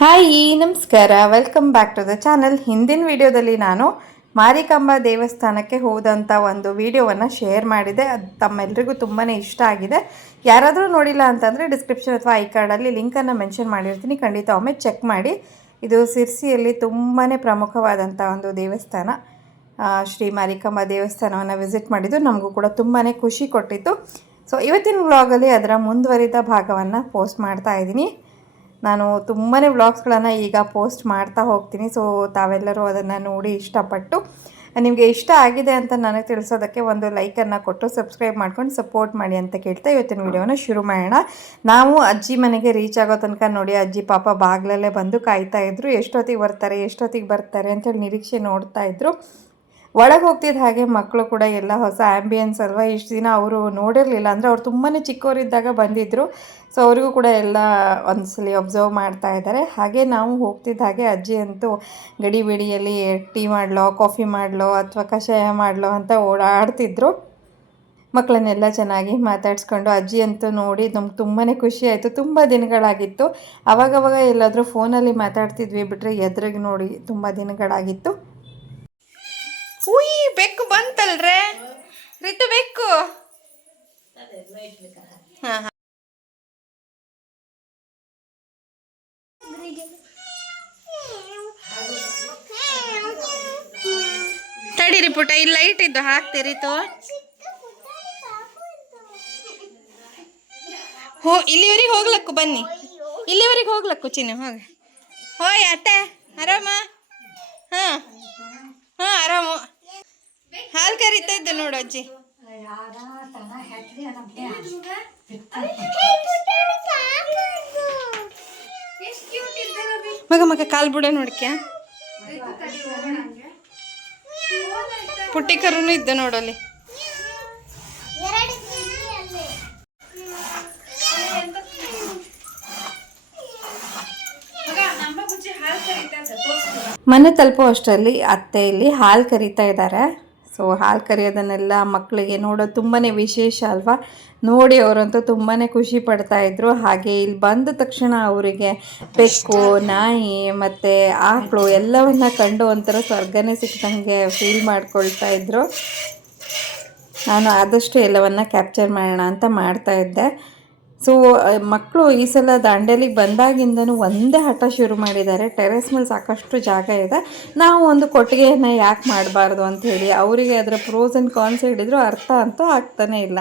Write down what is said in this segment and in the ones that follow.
Hi, ನಮಸ್ಕಾರ. Welcome back to the channel ಹಿಂದಿನ ವಿಡಿಯೋದಲ್ಲಿ ನಾನು ಮಾರಿಕಾಂಬಾ ದೇವಸ್ಥಾನಕ್ಕೆ ಹೋದಂಥ ಒಂದು ವಿಡಿಯೋವನ್ನು ಶೇರ್ ಮಾಡಿದೆ. ಅದು ತಮ್ಮೆಲ್ಲರಿಗೂ ತುಂಬಾ ಇಷ್ಟ ಆಗಿದೆ. ಯಾರಾದರೂ ನೋಡಿಲ್ಲ ಅಂತಂದರೆ ಡಿಸ್ಕ್ರಿಪ್ಷನ್ ಅಥವಾ ಐ ಕಾರ್ಡಲ್ಲಿ ಲಿಂಕನ್ನು ಮೆನ್ಷನ್ ಮಾಡಿರ್ತೀನಿ. ಖಂಡಿತ ಒಮ್ಮೆ ಚೆಕ್ ಮಾಡಿ. ಇದು ಸಿರ್ಸಿಯಲ್ಲಿ ತುಂಬಾ ಪ್ರಮುಖವಾದಂಥ ಒಂದು ದೇವಸ್ಥಾನ. ಶ್ರೀ ಮಾರಿಕಾಂಬಾ ದೇವಸ್ಥಾನವನ್ನು ವಿಸಿಟ್ ಮಾಡಿದ್ದು ನಮಗೂ ಕೂಡ ತುಂಬಾ ಖುಷಿ ಕೊಟ್ಟಿತ್ತು. ಸೊ ಇವತ್ತಿನ ವ್ಲಾಗಲ್ಲಿ ಅದರ ಮುಂದುವರಿದ ಭಾಗವನ್ನು ಪೋಸ್ಟ್ ಮಾಡ್ತಾ ಇದ್ದೀನಿ. ನಾನು ತುಂಬಾ ವ್ಲಾಗ್ಸ್ಗಳನ್ನು ಈಗ ಪೋಸ್ಟ್ ಮಾಡ್ತಾ ಹೋಗ್ತೀನಿ, ಸೊ ತಾವೆಲ್ಲರೂ ಅದನ್ನು ನೋಡಿ ಇಷ್ಟಪಟ್ಟು. ನಿಮಗೆ ಇಷ್ಟ ಆಗಿದೆ ಅಂತ ನನಗೆ ತಿಳಿಸೋದಕ್ಕೆ ಒಂದು ಲೈಕನ್ನು ಕೊಟ್ಟು ಸಬ್ಸ್ಕ್ರೈಬ್ ಮಾಡ್ಕೊಂಡು ಸಪೋರ್ಟ್ ಮಾಡಿ ಅಂತ ಕೇಳ್ತಾ ಇವತ್ತಿನ ವಿಡಿಯೋನ ಶುರು ಮಾಡೋಣ. ನಾವು ಅಜ್ಜಿ ಮನೆಗೆ ರೀಚ್ ಆಗೋ ತನಕ ನೋಡಿ ಅಜ್ಜಿ ಪಾಪ ಬಾಗ್ಲಲ್ಲೇ ಬಂದು ಕಾಯ್ತಾ ಇದ್ರು. ಎಷ್ಟೊತ್ತಿಗೆ ಬರ್ತಾರೆ ಎಷ್ಟೊತ್ತಿಗೆ ಬರ್ತಾರೆ ಅಂತೇಳಿ ನಿರೀಕ್ಷೆ ನೋಡ್ತಾ ಇದ್ರು. ಒಳಗೆ ಹೋಗ್ತಿದ್ದ ಹಾಗೆ ಮಕ್ಕಳು ಕೂಡ ಎಲ್ಲ ಹೊಸ ಆ್ಯಂಬಿಯನ್ಸ್ ಅಲ್ವಾ? ಇಷ್ಟು ದಿನ ಅವರು ನೋಡಿರಲಿಲ್ಲ. ಅಂದರೆ ಅವ್ರು ತುಂಬಾ ಚಿಕ್ಕವರಿದ್ದಾಗ ಬಂದಿದ್ದರು ಸೊ ಅವರಿಗೂ ಕೂಡ ಎಲ್ಲ ಒಂದ್ಸಲಿ ಒಬ್ಸರ್ವ್ ಮಾಡ್ತಾ ಇದ್ದಾರೆ. ಹಾಗೆ ನಾವು ಹೋಗ್ತಿದ್ದ ಹಾಗೆ ಅಜ್ಜಿ ಅಂತೂ ಗಡಿ ಬಿಡಿಯಲ್ಲಿ ಟೀ ಮಾಡಲೋ ಕಾಫಿ ಮಾಡಲೋ ಅಥವಾ ಕಷಾಯ ಮಾಡಲೋ ಅಂತ ಓಡಾಡ್ತಿದ್ರು. ಮಕ್ಕಳನ್ನೆಲ್ಲ ಚೆನ್ನಾಗಿ ಮಾತಾಡಿಸ್ಕೊಂಡು ಅಜ್ಜಿ ಅಂತೂ ನೋಡಿ ನಮ್ಗೆ ತುಂಬಾ ಖುಷಿ ಆಯಿತು. ತುಂಬ ದಿನಗಳಾಗಿತ್ತು. ಅವಾಗವಾಗ ಎಲ್ಲಾದರೂ ಫೋನಲ್ಲಿ ಮಾತಾಡ್ತಿದ್ವಿ ಬಿಟ್ಟರೆ ಎದುರಿಗೆ ನೋಡಿ ತುಂಬ ದಿನಗಳಾಗಿತ್ತು. ಉಯ್ ಬೆಕ್ಕು ಬಂತಲ್ರೇ ರಿತು ಬೆಕ್ಕು ತಡೀರಿ ಪುಟ ಇಲ್ಲಿ ಲೈಟ್ ಇದ್ದು ಹಾಕ್ತಿರಿತು ಹೋ, ಇಲ್ಲಿವರೆಗೆ ಹೋಗ್ಲಕ್ಕು ಬನ್ನಿ. ಇಲ್ಲಿವರೆಗೆ ಹೋಗ್ಲಕ್ಕು ಚಿನ್ನು, ಹೋಗಿ. ಹೋಯ್ ಅತ್ತೆ, ಆರಾಮ? ಹಾ ಹಾ, ಆರಾಮು. ಹಾಲು ಕರಿತಾ ಇದ್ದೆ ನೋಡು ಅಜ್ಜಿ. ಮಗ ಮಗ, ಕಾಲ್ ಬುಡ ನೋಡ್ಕ್ಯಾ? ಪುಟ್ಟಿ ಕರುನು ಇದ್ದ ನೋಡಲ್ಲಿ. ಮನೆ ತಲುಪುವಷ್ಟರಲ್ಲಿ ಅತ್ತೆ ಇಲ್ಲಿ ಹಾಲು ಕರಿತಾ ಇದ್ದಾರೆ. ಸೊ ಹಾಲು ಕರೆಯೋದನ್ನೆಲ್ಲ ಮಕ್ಕಳಿಗೆ ನೋಡೋದು ತುಂಬಾ ವಿಶೇಷ ಅಲ್ವಾ? ನೋಡಿ ಅವರಂತೂ ತುಂಬಾ ಖುಷಿ ಪಡ್ತಾ ಇದ್ರು. ಹಾಗೆ ಇಲ್ಲಿ ಬಂದ ತಕ್ಷಣ ಅವರಿಗೆ ಬೆಕ್ಕು, ನಾಯಿ ಮತ್ತು ಆಕಳು ಎಲ್ಲವನ್ನ ಕಂಡು ಒಂಥರ ಸ್ವರ್ಗನೇ ಸಿಕ್ಕಂಗೆ ಫೀಲ್ ಮಾಡ್ಕೊಳ್ತಾ ಇದ್ರು. ನಾನು ಆದಷ್ಟು ಎಲ್ಲವನ್ನ ಕ್ಯಾಪ್ಚರ್ ಮಾಡೋಣ ಅಂತ ಮಾಡ್ತಾ ಇದ್ದೆ. ಸೊ ಮಕ್ಕಳು ಈ ಸಲ ದಾಂಡೇಲಿಗೆ ಬಂದಾಗಿಂದನೂ ಒಂದೇ ಹಠ ಶುರು ಮಾಡಿದ್ದಾರೆ. ಟೆರೆಸ್ ಮೇಲೆ ಸಾಕಷ್ಟು ಜಾಗ ಇದೆ. ನಾವು ಒಂದು ಕೊಟ್ಟಿಗೆಯನ್ನು ಯಾಕೆ ಮಾಡಬಾರ್ದು ಅಂತ ಹೇಳಿ, ಅವರಿಗೆ ಅದರ ಪ್ರೋಸ್ ಆ್ಯಂಡ್ ಕಾನ್ಸ್ ಹೇಳಿದ್ರು ಅರ್ಥ ಅಂತೂ ಆಗ್ತಾನೇ ಇಲ್ಲ.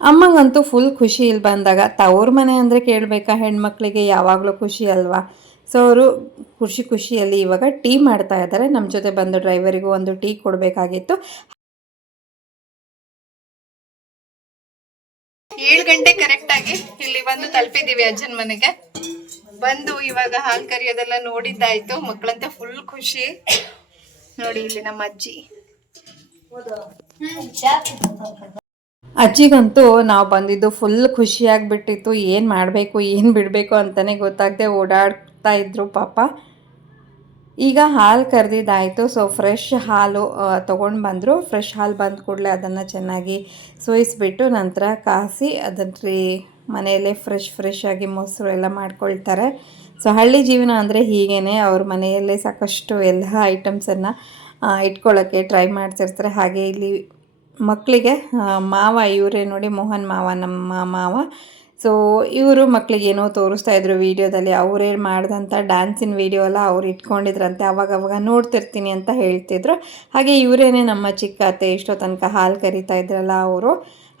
ಅಮ್ಮಂಗಂತೂ ಫುಲ್ ಖುಷಿ ಇಲ್ಲಿ ಬಂದಾಗ. ತವ್ರ ಮನೆ ಅಂದರೆ ಕೇಳಬೇಕಾ, ಹೆಣ್ಮಕ್ಳಿಗೆ ಯಾವಾಗಲೂ ಖುಷಿ ಅಲ್ವಾ? ಸೊ ಅವರು ಖುಷಿ ಖುಷಿಯಲ್ಲಿ ಇವಾಗ ಟೀ ಮಾಡ್ತಾ ಇದ್ದಾರೆ. ನಮ್ಮ ಜೊತೆ ಬಂದು ಡ್ರೈವರಿಗೂ ಒಂದು ಟೀ ಕೊಡಬೇಕಾಗಿತ್ತು. ಏಳು ಗಂಟೆ ಕರೆಕ್ಟ್ ಆಗಿ ಇಲ್ಲಿ ಬಂದು ತಲುಪಿದೀವಿ ಅಜ್ಜನ ಮನೆಗೆ. ಬಂದು ಇವಾಗ ಹಾಲು ಕರಿಯೋದೆಲ್ಲ ನೋಡಿದ್ದಾಯ್ತು, ಮಕ್ಕಳಂತ ಫುಲ್ ಖುಷಿ. ನೋಡಿ ಇಲ್ಲಿ ನಮ್ಮ ಅಜ್ಜಿ. ಅಜ್ಜಿಗಂತೂ ನಾವು ಬಂದಿದ್ದು ಫುಲ್ ಖುಷಿಯಾಗ್ಬಿಟ್ಟಿತ್ತು ಏನು ಮಾಡಬೇಕು, ಏನು ಬಿಡಬೇಕು ಅಂತಲೇ ಗೊತ್ತಾಗದೆ ಓಡಾಡ್ತಾ ಇದ್ರು ಪಾಪ. ಈಗ ಹಾಲು ಕರೆದಿದ್ದಾಯಿತು. ಸೊ ಫ್ರೆಶ್ ಹಾಲು ತೊಗೊಂಡು ಬಂದರು. ಫ್ರೆಶ್ ಹಾಲು ಬಂದ ಕೂಡಲೇ ಅದನ್ನು ಚೆನ್ನಾಗಿ ಸೋಯಿಸ್ಬಿಟ್ಟು ನಂತರ ಕಾಸಿ ಅದನ್ರಿ ಮನೆಯಲ್ಲೇ ಫ್ರೆಶ್ ಫ್ರೆಶ್ ಆಗಿ ಮೊಸರು ಎಲ್ಲ ಮಾಡ್ಕೊಳ್ತಾರೆ. ಸೊ ಹಳ್ಳಿ ಜೀವನ ಅಂದರೆ ಹೀಗೇ ಅವ್ರ ಮನೆಯಲ್ಲೇ ಸಾಕಷ್ಟು ಎಲ್ಲ ಐಟಮ್ಸನ್ನು ಇಟ್ಕೊಳ್ಳೋಕ್ಕೆ ಟ್ರೈ ಮಾಡ್ತಿರ್ತಾರೆ. ಹಾಗೆ ಇಲ್ಲಿ ಮಕ್ಕಳಿಗೆ ಮಾವ, ಇವರೇ ನೋಡಿ ಮೋಹನ್ ಮಾವ, ನಮ್ಮ ಮಾವ. ಸೊ ಇವರು ಮಕ್ಕಳಿಗೆ ಏನೋ ತೋರಿಸ್ತಾ ಇದ್ರು ವೀಡಿಯೋದಲ್ಲಿ, ಅವರೇ ಮಾಡಿದಂಥ ಡ್ಯಾನ್ಸಿನ ವೀಡಿಯೋ ಎಲ್ಲ ಅವ್ರು ಇಟ್ಕೊಂಡಿದ್ರಂತೆ, ಅವಾಗ ಅವಾಗ ನೋಡ್ತಿರ್ತೀನಿ ಅಂತ ಹೇಳ್ತಿದ್ರು. ಹಾಗೆ ಇವರೇನೆ ನಮ್ಮ ಚಿಕ್ಕ ಅತ್ತೆ ಎಷ್ಟೋ ತನಕ ಹಾಲು ಕರಿತಾ ಇದ್ರಲ್ಲ ಅವರು.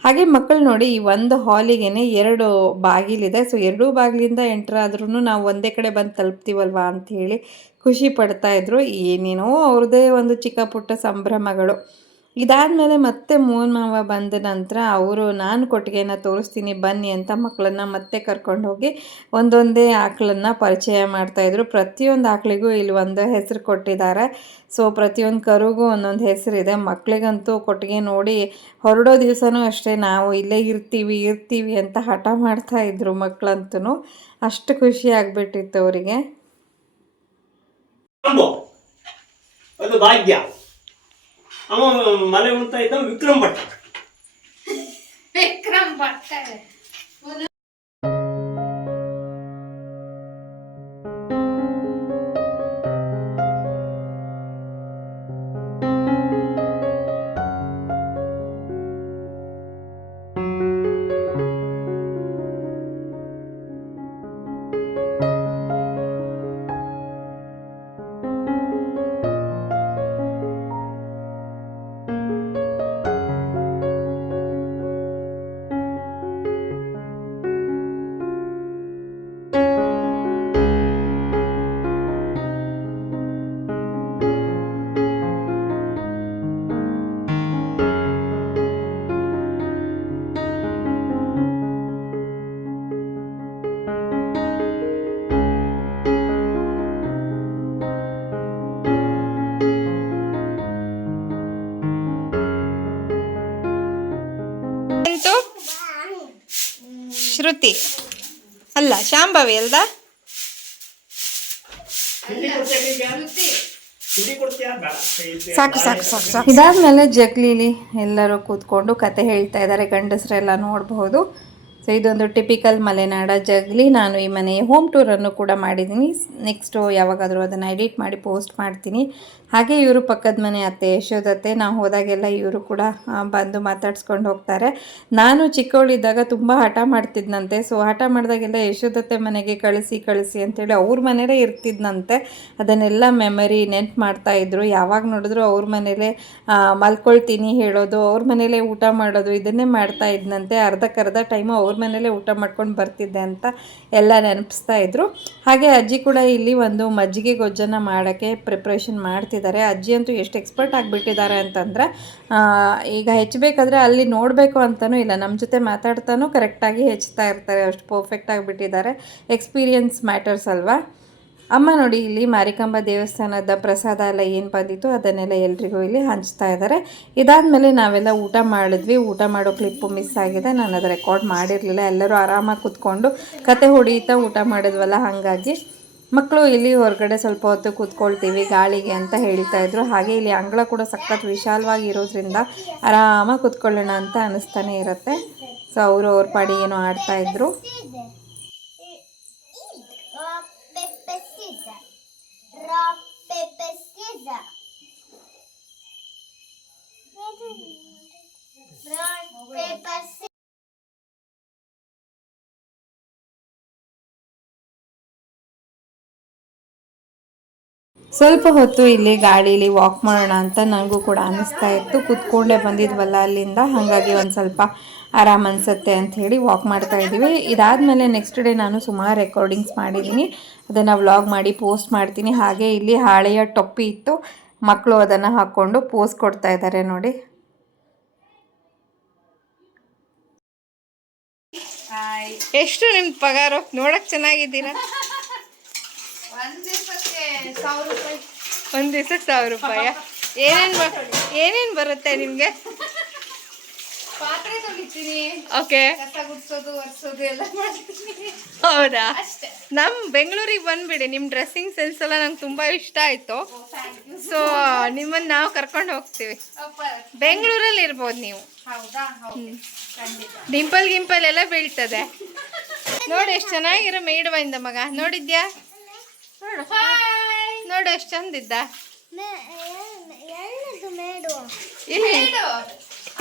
ಹಾಗೆ ಮಕ್ಕಳು ನೋಡಿ ಈ ಒಂದು ಹಾಲಿಗೆನೆ ಎರಡು ಬಾಗಿಲಿದೆ. ಸೊ ಎರಡೂ ಬಾಗಿಲಿಂದ ಎಂಟ್ರಾದ್ರೂ ನಾವು ಒಂದೇ ಕಡೆ ಬಂದು ತಲುಪ್ತೀವಲ್ವಾ ಅಂತ ಹೇಳಿ ಖುಷಿ ಪಡ್ತಾ ಇದ್ರು. ಏನೇನೋ ಅವ್ರದ್ದೇ ಒಂದು ಚಿಕ್ಕ ಪುಟ್ಟ ಸಂಭ್ರಮಗಳು. ಇದಾದಮೇಲೆ ಮತ್ತೆ ಮೋಹನ್ ಮಾವ ಬಂದ ನಂತರ ಅವರು, ನಾನು ಕೊಟ್ಟಿಗೆನ ತೋರಿಸ್ತೀನಿ, ಬನ್ನಿ ಅಂತ ಮಕ್ಕಳನ್ನ ಮತ್ತೆ ಕರ್ಕೊಂಡು ಹೋಗಿ ಒಂದೊಂದೇ ಆಕಳನ್ನು ಪರಿಚಯ ಮಾಡ್ತಾಯಿದ್ರು ಪ್ರತಿಯೊಂದು ಆಕಳಿಗೂ ಇಲ್ಲಿ ಒಂದು ಹೆಸರು ಕೊಟ್ಟಿದ್ದಾರೆ. ಸೊ, ಪ್ರತಿಯೊಂದು ಕರುಗೂ ಒಂದೊಂದು ಹೆಸರಿದೆ ಮಕ್ಕಳಿಗಂತೂ ಕೊಟ್ಟಿಗೆ ನೋಡಿ ಹೊರಡೋ ದಿವಸನೂ ಅಷ್ಟೇ, ನಾವು ಇಲ್ಲೇ ಇರ್ತೀವಿ ಇರ್ತೀವಿ ಅಂತ ಹಠ ಮಾಡ್ತಾ ಇದ್ರು ಮಕ್ಕಳಂತೂ ಅಷ್ಟು ಖುಷಿ ಆಗಿಬಿಟ್ಟಿತ್ತು ಅವರಿಗೆ. ಒಂದು ಭಾಗ್ಯ. ಅವ ಮನೆ ಉಣ್ತಾ ಇದ್ದ ವಿಕ್ರಮ್ ಭಟ್. ವಿಕ್ರಮ್ ಭಟ್. ಶ್ರುತಿ. ಅಲ್ಲ ಶಾಂಭವಿ ಅಲ್ದಾ ಸಾಕು ಸಾಕು ಸಾಕು ಸಾಕು. ಇದಾದ್ಮೇಲೆ ಜಗ್ಲಿಲಿ ಎಲ್ಲರೂ ಕೂತ್ಕೊಂಡು ಕತೆ ಹೇಳ್ತಾ ಇದ್ದಾರೆ ಗಂಡಸರೆಲ್ಲ ನೋಡಬಹುದು. ಸೊ ಇದೊಂದು ಟಿಪಿಕಲ್ ಮಲೆನಾಡ ಜಗ್ಲಿ. ನಾನು ಈ ಮನೆಯ ಹೋಮ್ ಟೂರನ್ನು ಕೂಡ ಮಾಡಿದ್ದೀನಿ. ನೆಕ್ಸ್ಟು ಯಾವಾಗಾದರೂ ಅದನ್ನು ಎಡಿಟ್ ಮಾಡಿ ಪೋಸ್ಟ್ ಮಾಡ್ತೀನಿ. ಹಾಗೆ ಇವರು ಪಕ್ಕದ ಮನೆ ಅತ್ತೆ ಯಶೋದತ್ತೆ ನಾವು ಹೋದಾಗೆಲ್ಲ ಇವರು ಕೂಡ ಬಂದು ಮಾತಾಡ್ಸ್ಕೊಂಡು ಹೋಗ್ತಾರೆ. ನಾನು ಚಿಕ್ಕವಳಿದ್ದಾಗ ತುಂಬ ಹಠ ಮಾಡ್ತಿದ್ನಂತೆ. ಸೊ ಹಠ ಮಾಡಿದಾಗೆಲ್ಲ ಯಶೋದತ್ತೆ ಮನೆಗೆ ಕಳಿಸಿ ಕಳಿಸಿ ಅಂತೇಳಿ ಅವ್ರ ಮನೇಲೇ ಇರ್ತಿದ್ನಂತೆ. ಅದನ್ನೆಲ್ಲ ಮೆಮರಿ ನೆನ್ಪು ಮಾಡ್ತಾ ಇದ್ರು. ಯಾವಾಗ ನೋಡಿದ್ರು ಅವ್ರ ಮನೇಲೆ ಮಲ್ಕೊಳ್ತೀನಿ ಹೇಳೋದು, ಅವ್ರ ಮನೇಲೇ ಊಟ ಮಾಡೋದು, ಇದನ್ನೇ ಮಾಡ್ತಾ ಇದ್ನಂತೆ. ಅರ್ಧಕ್ಕರ್ಧ ಟೈಮು ಅವ್ರ ಮನೇಲೇ ಊಟ ಮಾಡ್ಕೊಂಡು ಬರ್ತಿದ್ದೆ ಅಂತ ಎಲ್ಲ ನೆನಪಿಸ್ತಾ ಇದ್ರು. ಹಾಗೆ ಅಜ್ಜಿ ಕೂಡ ಇಲ್ಲಿ ಒಂದು ಮಜ್ಜಿಗೆ ಗೊಜ್ಜನ್ನು ಮಾಡೋಕ್ಕೆ ಪ್ರಿಪ್ರೇಷನ್ ಮಾಡ್ತಿದ್ದಾರೆ. ಅಜ್ಜಿ ಅಂತೂ ಎಷ್ಟು ಎಕ್ಸ್ಪರ್ಟ್ ಆಗಿಬಿಟ್ಟಿದ್ದಾರೆ ಅಂತಂದರೆ ಈಗ ಹೆಚ್ಚಬೇಕಾದ್ರೆ ಅಲ್ಲಿ ನೋಡಬೇಕು ಅಂತಲೂ ಇಲ್ಲ. ನಮ್ಮ ಜೊತೆ ಮಾತಾಡ್ತಾನೂ ಕರೆಕ್ಟಾಗಿ ಹೆಚ್ಚುತ್ತಾ ಇರ್ತಾರೆ. ಅಷ್ಟು ಪರ್ಫೆಕ್ಟ್ ಆಗಿಬಿಟ್ಟಿದ್ದಾರೆ. ಎಕ್ಸ್ಪೀರಿಯನ್ಸ್ ಮ್ಯಾಟರ್ಸ್ ಅಲ್ವಾ? ಅಮ್ಮ ನೋಡಿ ಇಲ್ಲಿ ಮಾರಿಕಾಂಬ ದೇವಸ್ಥಾನದ ಪ್ರಸಾದ ಎಲ್ಲ ಏನು ಬಂದಿತ್ತು, ಅದನ್ನೆಲ್ಲ ಎಲ್ರಿಗೂ ಇಲ್ಲಿ ಹಂಚ್ತಾ ಇದ್ದಾರೆ ಇದಾದಮೇಲೆ ನಾವೆಲ್ಲ ಊಟ ಮಾಡಿದ್ವಿ. ಊಟ ಮಾಡೋ ಕ್ಲಿಪ್ಪು ಮಿಸ್ ಆಗಿದೆ. ನಾನು ಅದು ರೆಕಾರ್ಡ್ ಮಾಡಿರಲಿಲ್ಲ. ಎಲ್ಲರೂ ಆರಾಮಾಗಿ ಕೂತ್ಕೊಂಡು ಕತೆ ಹೊಡೀತಾ ಊಟ ಮಾಡಿದ್ವಲ್ಲ, ಹಾಗಾಗಿ. ಮಕ್ಕಳು ಇಲ್ಲಿ ಹೊರಗಡೆ ಸ್ವಲ್ಪ ಹೊತ್ತು ಕೂತ್ಕೊಳ್ತೀವಿ, ಗಾಳಿಗೆ ಅಂತ ಹೇಳ್ತಾ ಇದ್ರು. ಹಾಗೆ ಇಲ್ಲಿ ಅಂಗಳ ಕೂಡ ಸಖತ್ ವಿಶಾಲವಾಗಿ ಇರೋದ್ರಿಂದ ಆರಾಮಾಗಿ ಕೂತ್ಕೊಳ್ಳೋಣ ಅಂತ ಅನಿಸ್ತಾನೆ ಇರುತ್ತೆ. ಸೊ ಅವರು ಅವ್ರ ಪಾಡಿ ಏನೋ ಆಡ್ತಾ ಸ್ವಲ್ಪ ಹೊತ್ತು ಇಲ್ಲಿ ಗಾಡೀಲಿ ವಾಕ್ ಮಾಡೋಣ ಅಂತ ನನಗೂ ಕೂಡ ಅನ್ನಿಸ್ತಾ ಇತ್ತು. ಕೂತ್ಕೊಂಡೇ ಬಂದಿದ್ವಲ್ಲ ಅಲ್ಲಿಂದ. ಹಾಗಾಗಿ ಒಂದು ಸ್ವಲ್ಪ ಆರಾಮ್ ಅನಿಸುತ್ತೆ ಅಂತ ಹೇಳಿ ವಾಕ್ ಮಾಡ್ತಾ ಇದ್ದೀವಿ. ಇದಾದಮೇಲೆ ನೆಕ್ಸ್ಟ್ ಡೇ ನಾನು ಸುಮಾರು ರೆಕಾರ್ಡಿಂಗ್ಸ್ ಮಾಡಿದ್ದೀನಿ. ಅದನ್ನು ವ್ಲಾಗ್ ಮಾಡಿ ಪೋಸ್ಟ್ ಮಾಡ್ತೀನಿ. ಹಾಗೆ ಇಲ್ಲಿ ಹಾಳೆಯ ಟೊಪ್ಪಿ ಇತ್ತು. ಮಕ್ಕಳು ಅದನ್ನು ಹಾಕ್ಕೊಂಡು ಪೋಸ್ ಕೊಡ್ತಾ ಇದ್ದಾರೆ ನೋಡಿ. ಎಷ್ಟು ನಿಮ್ಮ ಪಗಾರ? ನೋಡಕ್ ಚೆನ್ನಾಗಿದ್ದೀರಾ? ಒಂದು ದಿವಸ ಸಾವಿರ ರೂಪಾಯಿ ಏನೇನು ಏನೇನು ಬರುತ್ತೆ ನಿಮಗೆ? ಪಾತ್ರೆ ತೊಳಿತೀನಿ. ಓಕೆ ಕಸ ಗುಡ್ಸೋದು ಒರೆಸೋದು ಎಲ್ಲ ಮಾಡ್ತೀನಿ. ಹೌದಾ? ನಮ್ ನಮ್ಮ ಬೆಂಗಳೂರಿಗೆ ಬಂದ್ಬಿಡಿ ನಿಮ್ಮ ಡ್ರೆಸ್ಸಿಂಗ್ ಸೆನ್ಸ್ ಎಲ್ಲ ನಂಗೆ ತುಂಬ ಇಷ್ಟ ಆಯಿತು. ಸೊ ನಿಮ್ಮನ್ನು ನಾವು ಕರ್ಕೊಂಡು ಹೋಗ್ತೀವಿ. ಬೆಂಗಳೂರಲ್ಲಿ ಇರ್ಬೋದು ನೀವು. ಡಿಂಪಲ್ ಗಿಂಪಲ್ ಎಲ್ಲ ಬೀಳ್ತದೆ. ನೋಡಿ ಎಷ್ಟು ಚೆನ್ನಾಗಿರೋ ಮೇಡ್ ಬಂದ ಮಗ. ನೋಡಿದ್ಯಾ? ನೋಡು. ನೋಡು ಎಷ್ಟು ಚಂದಿದ್ದ. ಇಲ್ಲಿ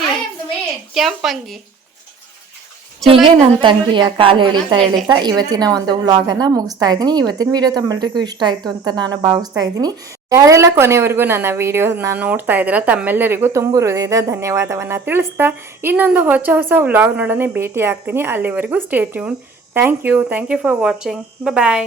ಐ ಆಮ್ ದ ಮೇಡ್. ಕೆಂಪಂಗಿ ಹೀಗೆ ನನ್ನ ತಂಗಿಯ ಕಾಲು ಎಳಿತಾ ಎಳಿತಾ ಇವತ್ತಿನ ಒಂದು ವ್ಲಾಗನ್ನು ಮುಗಿಸ್ತಾ ಇದ್ದೀನಿ. ಇವತ್ತಿನ ವಿಡಿಯೋ ತಮ್ಮೆಲ್ಲರಿಗೂ ಇಷ್ಟ ಆಯಿತು ಅಂತ ನಾನು ಭಾವಿಸ್ತಾ ಇದ್ದೀನಿ. ಯಾರೆಲ್ಲ ಕೊನೆವರೆಗೂ ನನ್ನ ವಿಡಿಯೋನ ನೋಡ್ತಾ ಇದ್ದೀರ ತಮ್ಮೆಲ್ಲರಿಗೂ ತುಂಬ ಹೃದಯದ ಧನ್ಯವಾದವನ್ನು ತಿಳಿಸ್ತಾ ಇನ್ನೊಂದು ಹೊಸ ಹೊಸ ವ್ಲಾಗ್ನೊಡನೆ ಭೇಟಿ ಆಗ್ತೀನಿ ಅಲ್ಲಿವರೆಗೂ stay tune thank you thank you for watching bye